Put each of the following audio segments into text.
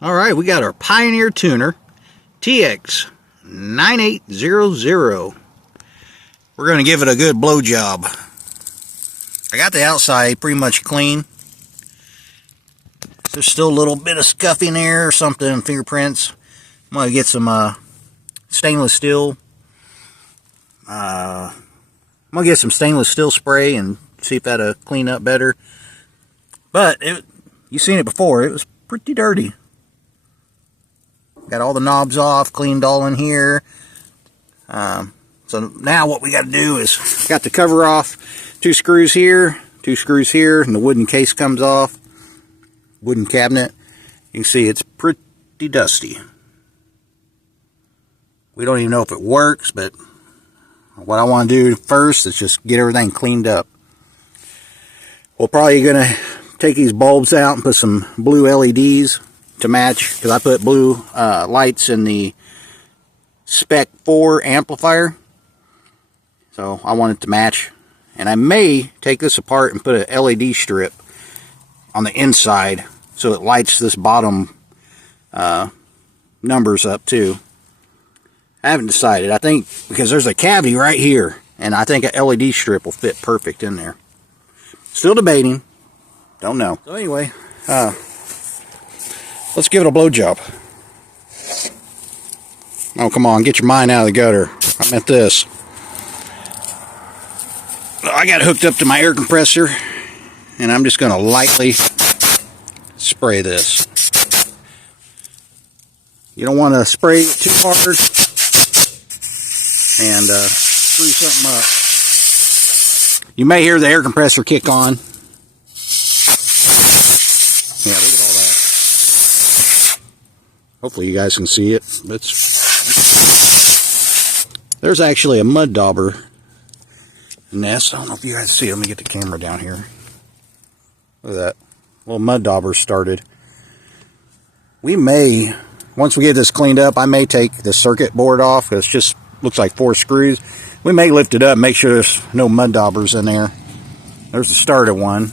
Alright, we got our Pioneer tuner TX9800. We're going to give it a good blow job. I got the outside pretty much clean. There's still a little bit of scuff in there or something, fingerprints. I'm going to get some stainless steel. I'm going to get some stainless steel spray and see if that'll clean up better. But you've seen it before. It was pretty dirty. Got all the knobs off, cleaned all in here. So now what we got to do is, got the cover off, 2 screws here, 2 screws here, and the wooden case comes off. Wooden cabinet. You can see it's pretty dusty. We don't even know if it works, but what I want to do first is just get everything cleaned up. We're probably going to take these bulbs out and put some blue LEDs to match, because I put blue lights in the Spec 4 amplifier, so I want it to match. And I may take this apart and put an LED strip on the inside so it lights this bottom numbers up too. I haven't decided. I think because there's a cavity right here, and I think a LED strip will fit perfect in there. Still debating. Don't know. So anyway, let's give it a blow job. Oh, come on, get your mind out of the gutter. I meant this. I got it hooked up to my air compressor, and I'm just going to lightly spray this. You don't want to spray it too hard and screw something up. You may hear the air compressor kick on. Yeah, look at all that. Hopefully you guys can see it. There's actually a mud dauber nest. I don't know if you guys see it. Let me get the camera down here. Look at that. Little mud dauber started. We may, once we get this cleaned up, I may take the circuit board off. It just looks like 4 screws. We may lift it up, make sure there's no mud daubers in there. There's the start of one.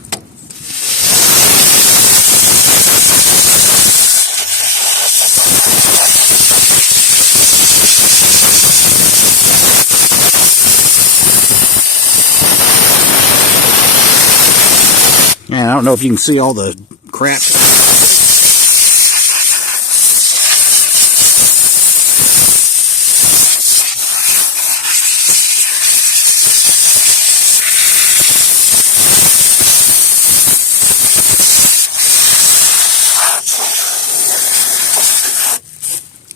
Man, I don't know if you can see all the crap.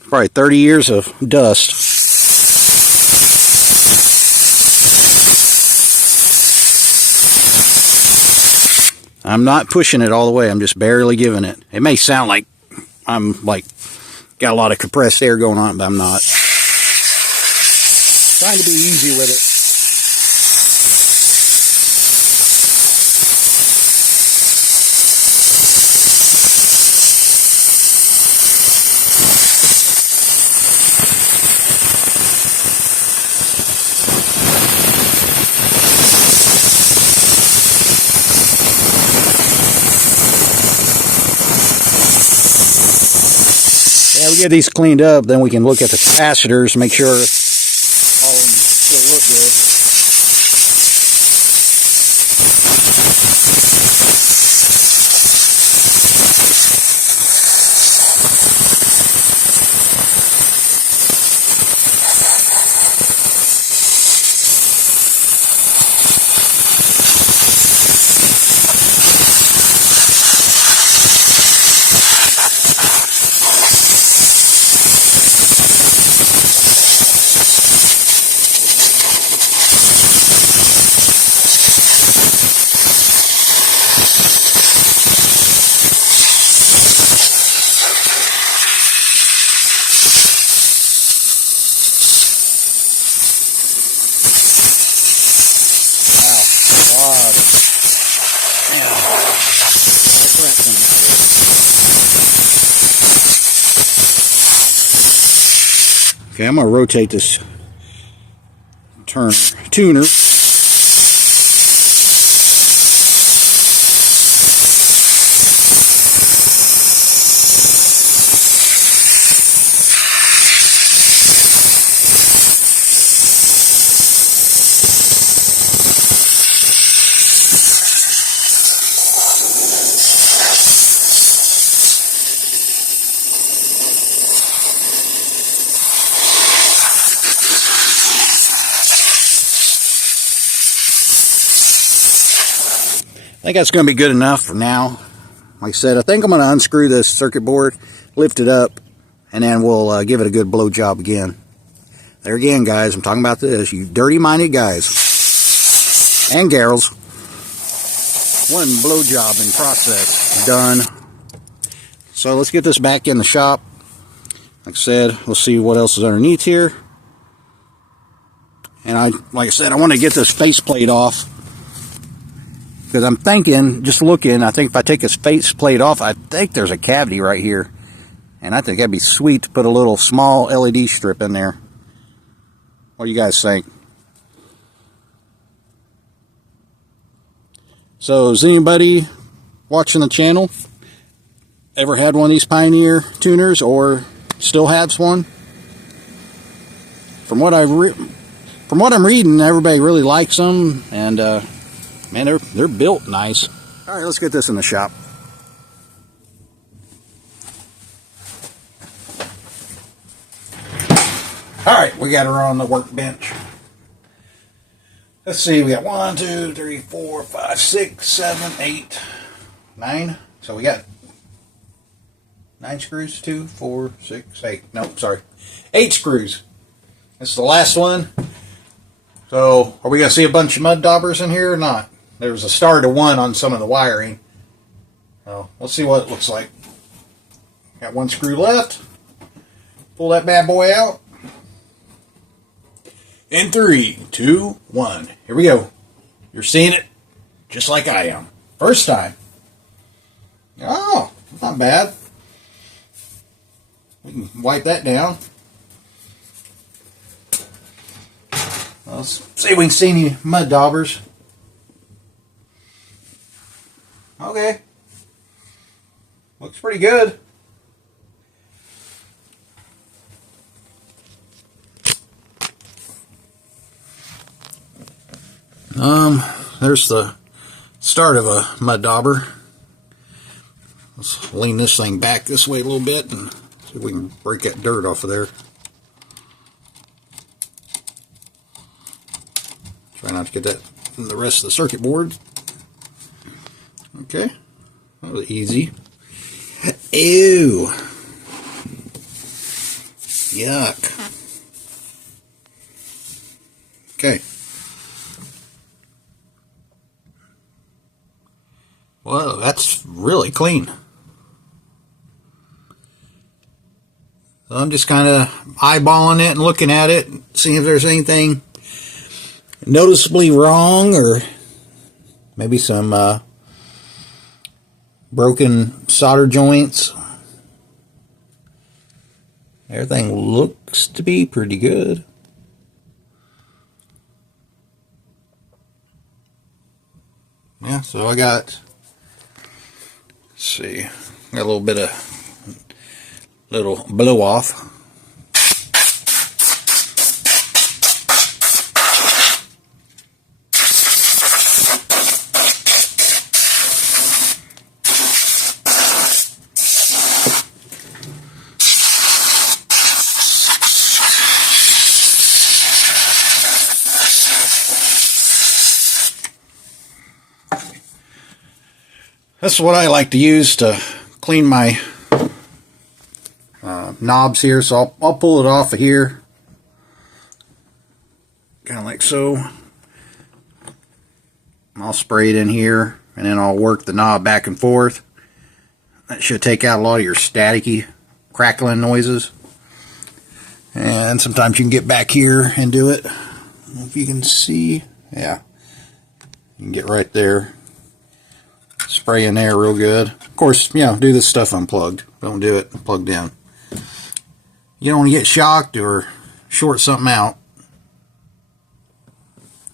Probably 30 years of dust. I'm not pushing it all the way. I'm just barely giving it. It may sound like I'm got a lot of compressed air going on, but I'm not. Trying to be easy with it. Yeah, we get these cleaned up, then we can look at the capacitors, make sure all of them still look good. Okay, I'm going to rotate this tuner. I think that's going to be good enough for now. Like I said, I think I'm going to unscrew this circuit board, lift it up, and then we'll give it a good blow job again. There again, guys, I'm talking about this. You dirty-minded guys and girls. One blow job in process. Done. So let's get this back in the shop. Like I said, we'll see what else is underneath here. And like I said, I want to get this faceplate off. Because I'm thinking, just looking, I think if I take this faceplate off, I think there's a cavity right here. And I think that'd be sweet to put a little small LED strip in there. What do you guys think? So, is anybody watching the channel ever had one of these Pioneer tuners or still has one? From what I'm reading, everybody really likes them, and man, they're built nice. All right, let's get this in the shop. All right, we got her on the workbench. Let's see, we got 1, 2, 3, 4, 5, 6, 7, 8, 9. So we got 9 screws, 2, 4, 6, 8. No, sorry, 8 screws. This is the last one. So, are we going to see a bunch of mud daubers in here or not? There was a start of one on some of the wiring. So, let's see what it looks like. Got 1 screw left. Pull that bad boy out. In 3, 2, 1. Here we go. You're seeing it just like I am. First time. Oh, not bad. We can wipe that down. Let's see if we can see any mud daubers. Okay. Looks pretty good. There's the start of a mud dauber. Let's lean this thing back this way a little bit and see if we can break that dirt off of there. Try not to get that in the rest of the circuit board. Okay, that was easy. Ew. Yuck. Okay. Whoa, that's really clean. So I'm just kind of eyeballing it and looking at it, seeing if there's anything noticeably wrong, or maybe some broken solder joints. Everything looks to be pretty good. Yeah, so I got, let's see, got a little bit of little blow off. This is what I like to use to clean my knobs here. So I'll pull it off of here, kind of like so. I'll spray it in here, and then I'll work the knob back and forth. That should take out a lot of your staticky, crackling noises. And sometimes you can get back here and do it. I don't know if you can see. Yeah, you can get right there. Spray in there real good. Of course, you know, do this stuff unplugged. Don't do it plugged in. You don't want to get shocked or short something out.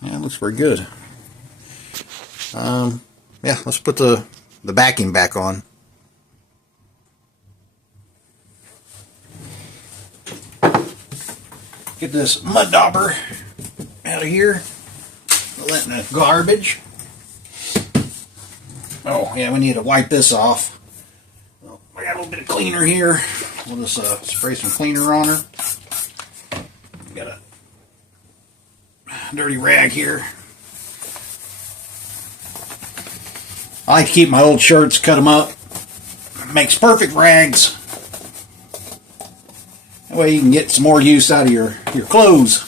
Yeah, it looks pretty good. Yeah, let's put the backing back on. Get this mud dauber out of here. Let in the garbage. Oh, yeah, we need to wipe this off. Well, I got a little bit of cleaner here. We'll just spray some cleaner on her. Got a dirty rag here. I like to keep my old shirts, cut them up. Makes perfect rags. That way you can get some more use out of your clothes.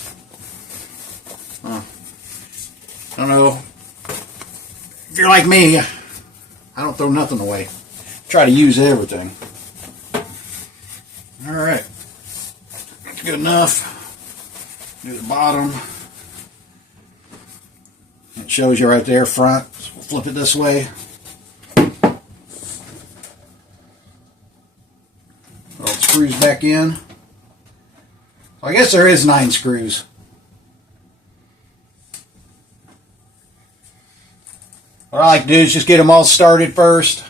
I don't know. If you're like me, I don't throw nothing away. Try to use everything. Alright. That's good enough. Do the bottom. It shows you right there front. So we'll flip it this way. All the screws back in. So I guess there is 9 screws. What I like to do is just get them all started first.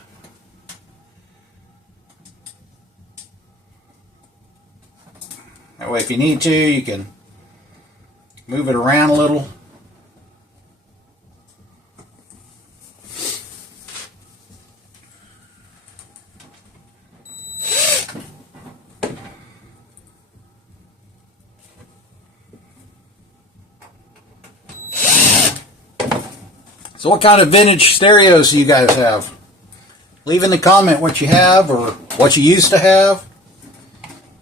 That way if you need to, you can move it around a little. So what kind of vintage stereos do you guys have? Leave in the comment what you have or what you used to have.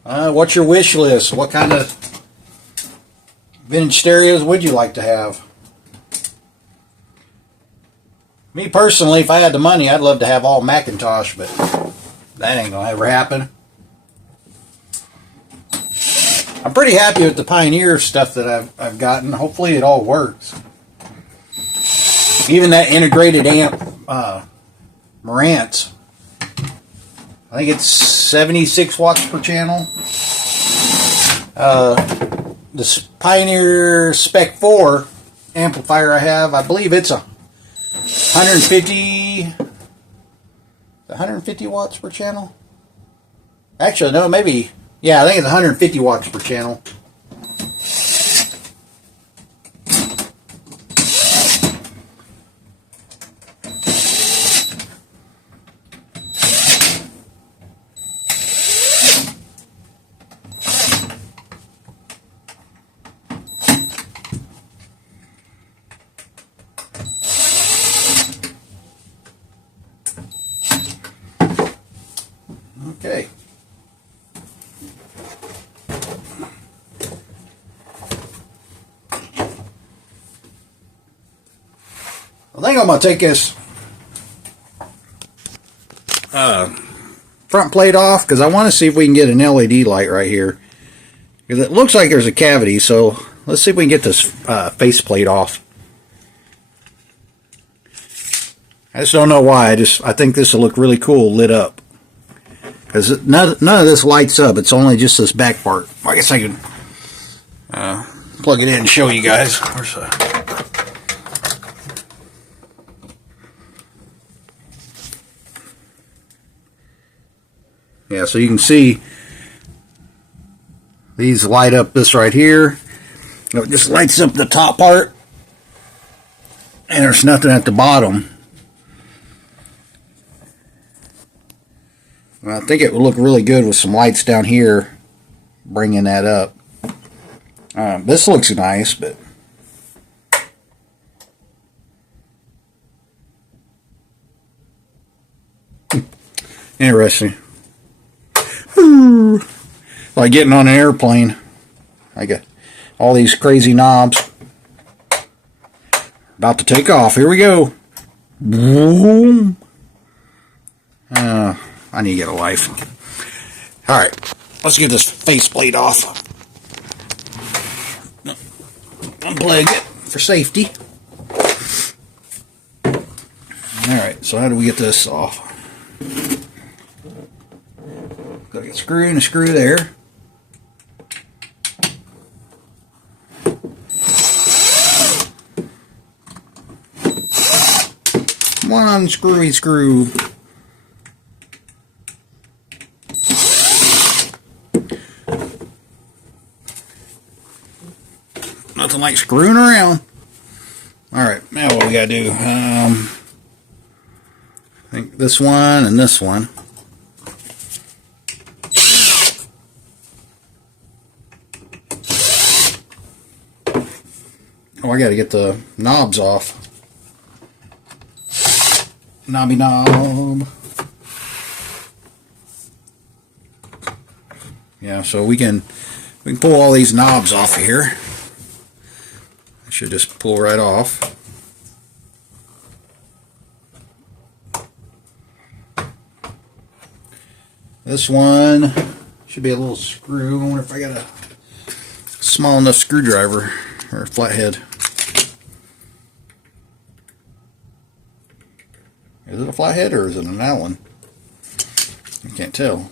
What's your wish list? What kind of vintage stereos would you like to have? Me personally, if I had the money, I'd love to have all Macintosh, but that ain't gonna ever happen. I'm pretty happy with the Pioneer stuff that I've gotten. Hopefully it all works. Even that integrated amp, Marantz, I think it's 76 watts per channel. This Pioneer Spec 4 amplifier I have, I believe it's a 150 watts per channel. Actually, no, maybe, yeah, I think it's 150 watts per channel. Okay. I think I'm going to take this front plate off because I want to see if we can get an LED light right here. Because it looks like there's a cavity, so let's see if we can get this face plate off. I just don't know why. I think this will look really cool lit up. Because none of this lights up. It's only just this back part. I guess I can plug it in and show you guys. Where's yeah, so you can see these light up this right here. It just lights up the top part. And there's nothing at the bottom. I think it would look really good with some lights down here, bringing that up. This looks nice, but interesting. Like getting on an airplane. I got all these crazy knobs. About to take off. Here we go. Boom. I need to get a life. Alright, let's get this faceplate off. Unplug it for safety. Alright, so how do we get this off? Got a screw and a screw there. on, screwy screw. Nothing like screwing around. Alright, now what we gotta do? I think this one and this one. Oh, I gotta get the knobs off. Knobby knob. Yeah, so we can pull all these knobs off here. I should just pull right off. This one should be a little screw. I wonder if I got a small enough screwdriver or a flathead. Is it a flathead or is it an Allen? I can't tell.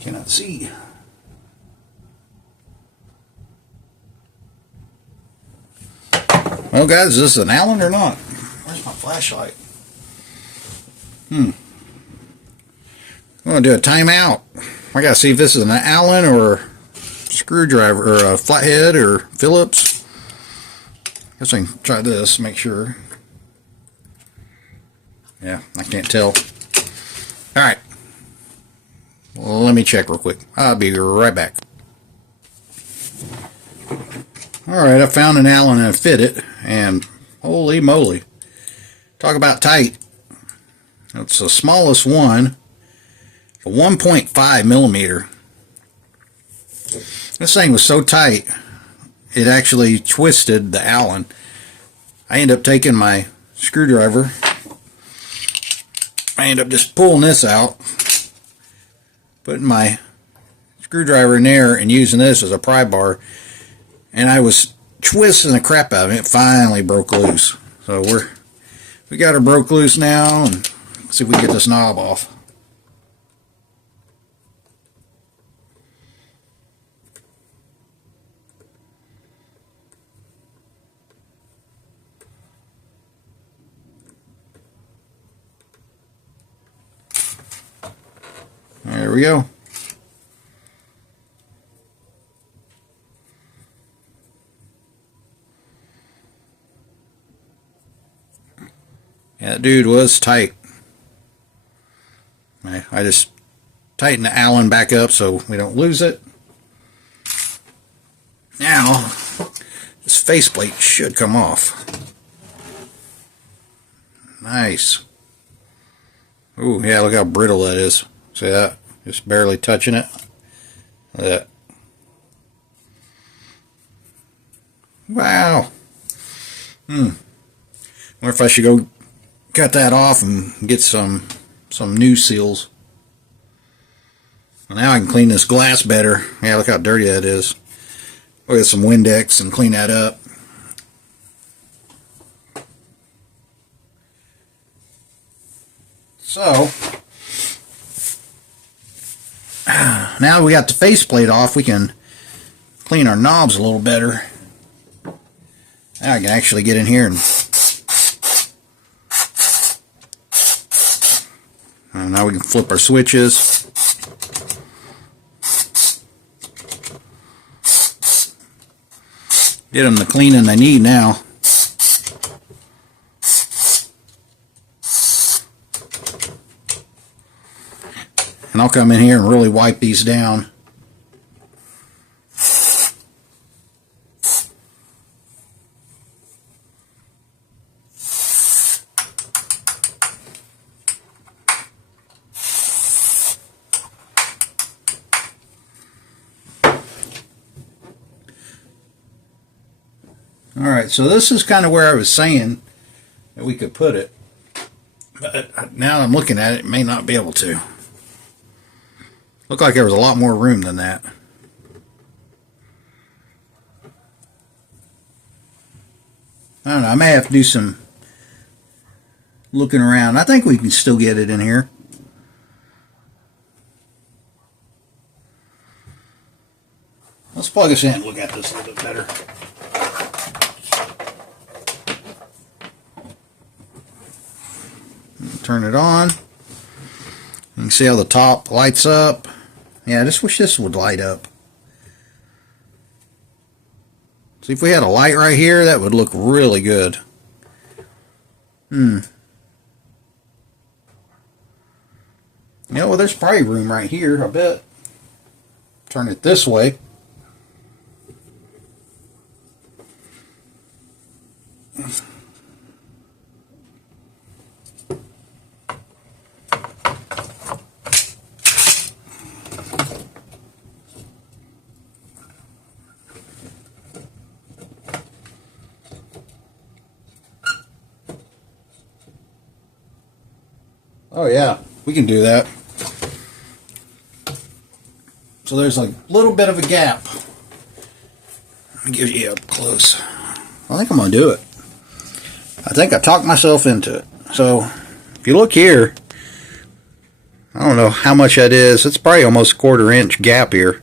Cannot see. Well, guys, is this an Allen or not? Where's my flashlight? I'm going to do a timeout. I got to see if this is an Allen or a screwdriver or a flathead or Phillips. Guess I can try this, make sure. Yeah, I can't tell. Alright. Well, let me check real quick. I'll be right back. Alright, I found an Allen and I fit it, and holy moly. Talk about tight. It's the smallest one, a 1.5 millimeter. This thing was so tight, it actually twisted the Allen. I ended up taking my screwdriver. I ended up just pulling this out, putting my screwdriver in there and using this as a pry bar, and I was twisting the crap out of it. It finally broke loose. So we got her broke loose now, and let's see if we can get this knob off. There we go. Yeah, that dude was tight. I just tighten the Allen back up so we don't lose it. Now, this faceplate should come off. Nice. Ooh, yeah, look how brittle that is. See that? Just barely touching it. Look at that. Wow. Wonder if I should go cut that off and get some new seals. Well, now I can clean this glass better. Yeah, look how dirty that is. We'll get some Windex and clean that up. So, now we got the faceplate off, we can clean our knobs a little better. Now I can actually get in here and now we can flip our switches. Get them the cleaning they need now. And I'll come in here and really wipe these down. Alright, so this is kind of where I was saying that we could put it. But now I'm looking at it, it may not be able to. Looked like there was a lot more room than that. I don't know, I may have to do some looking around. I think we can still get it in here. Let's plug this in and look at this a little bit better. Turn it on. You can see how the top lights up. Yeah, I just wish this would light up. See, if we had a light right here, that would look really good. Yeah, well, there's probably room right here, I bet. Turn it this way. Oh yeah, we can do that. So there's a little bit of a gap. Let me get you up close. I think I'm going to do it. I think I talked myself into it. So if you look here, I don't know how much that is. It's probably almost a 1/4 inch gap here.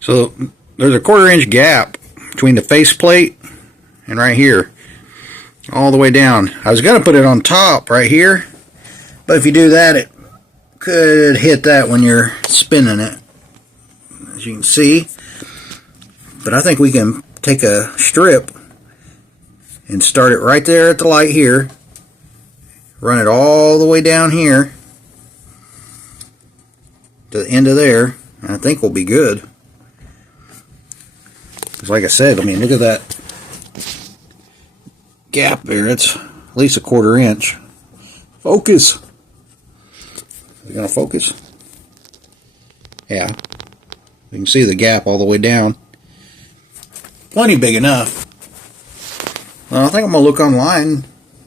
So there's a 1/4 inch gap between the faceplate and right here, all the way down. I was going to put it on top right here, but if you do that, it could hit that when you're spinning it, as you can see. But I think we can take a strip and start it right there at the light here, run it all the way down here to the end of there, and I think we'll be good. Because like I said, I mean, look at that gap there. It's at least a 1/4 inch. Focus. Is it going to focus? Yeah. You can see the gap all the way down. Plenty big enough. Well, I think I'm going to look online,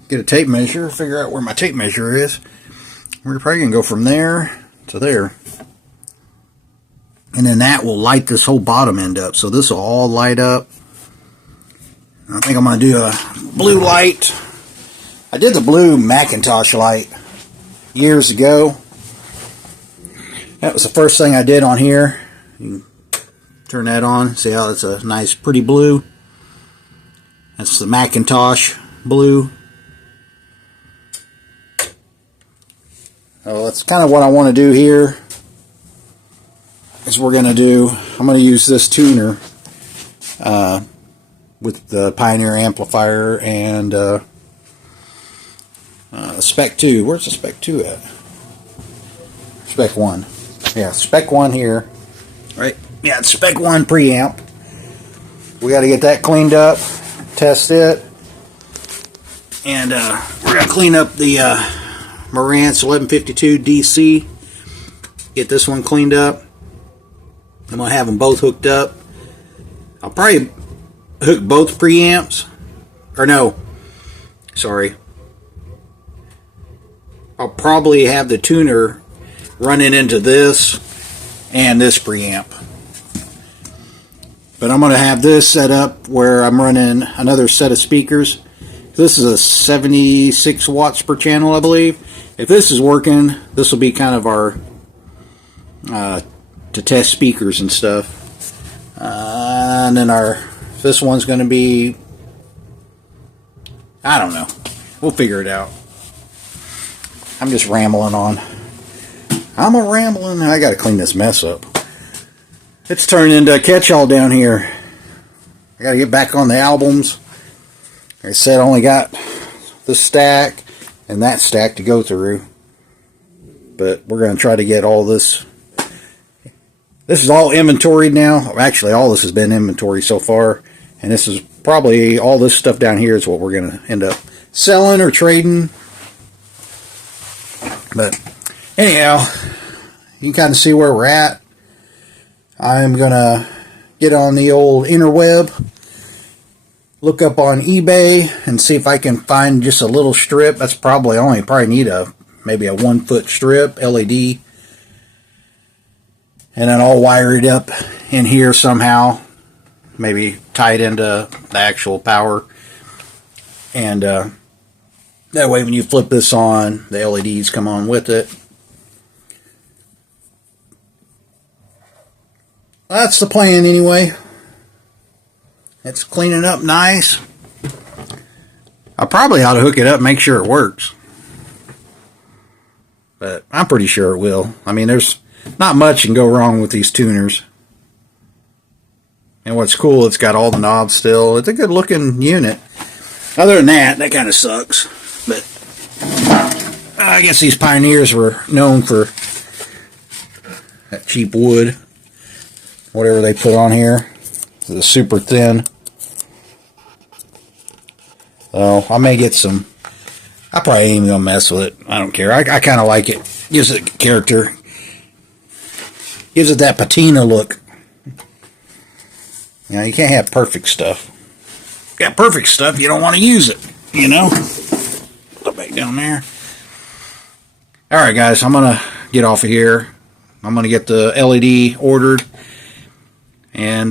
get a tape measure, figure out where my tape measure is. We're probably going to go from there to there. And then that will light this whole bottom end up. So this will all light up. I think I'm going to do a blue light. I did the blue Macintosh light years ago. That was the first thing I did on here. You can turn that on. See how it's a nice pretty blue. That's the Macintosh blue. So that's kind of what I want to do here. Is we're going to do, I'm going to use this tuner with the Pioneer amplifier and Spec 2. Where's the Spec 2 at? Spec 1. Yeah, Spec 1 here. Right? Yeah, it's Spec 1 preamp. We got to get that cleaned up, test it, and we're going to clean up the Marantz 1152 DC. Get this one cleaned up. I'm going to have them both hooked up. I'll probably hook both preamps. Or no, sorry. I'll probably have the tuner running into this and this preamp. But I'm going to have this set up where I'm running another set of speakers. This is a 76 watts per channel, I believe. If this is working, this will be kind of our to test speakers and stuff. And then this one's going to be, I don't know. We'll figure it out. I'm just rambling on. I'm a rambling. I got to clean this mess up. It's turned into a catch-all down here. I got to get back on the albums. Like I said, I only got this stack and that stack to go through. But we're going to try to get all this. This is all inventoried now. Actually, all this has been inventory so far. And this is probably, all this stuff down here is what we're going to end up selling or trading. But anyhow, you can kind of see where we're at. I'm going to get on the old interweb, look up on eBay, and see if I can find just a little strip. That's probably, I probably need maybe a 1 foot strip, LED. And then I'll wire it up in here somehow. Maybe tie it into the actual power. And that way when you flip this on, the LEDs come on with it. That's the plan anyway. It's cleaning up nice. I probably ought to hook it up and make sure it works. But I'm pretty sure it will. I mean, there's not much can go wrong with these tuners. And what's cool, it's got all the knobs still. It's a good looking unit. Other than that kind of sucks. But I guess these Pioneers were known for that cheap wood. Whatever they put on here. It's super thin. So I may get some. I probably ain't even gonna mess with it. I don't care. I kind of like it. Gives it character. Gives it that patina look. You know, you can't have perfect stuff. Got perfect stuff, you don't want to use it. You know. Put it back down there. All right, guys. I'm gonna get off of here. I'm gonna get the LED ordered, and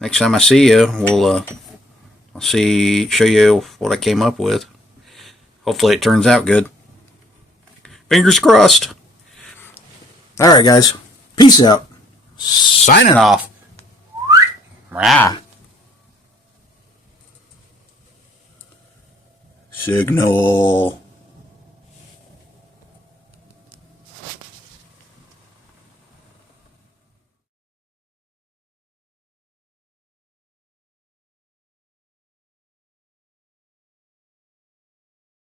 next time I see you, I'll show you what I came up with. Hopefully it turns out good. Fingers crossed. Alright guys, peace out. Signing off. Rah. Signal.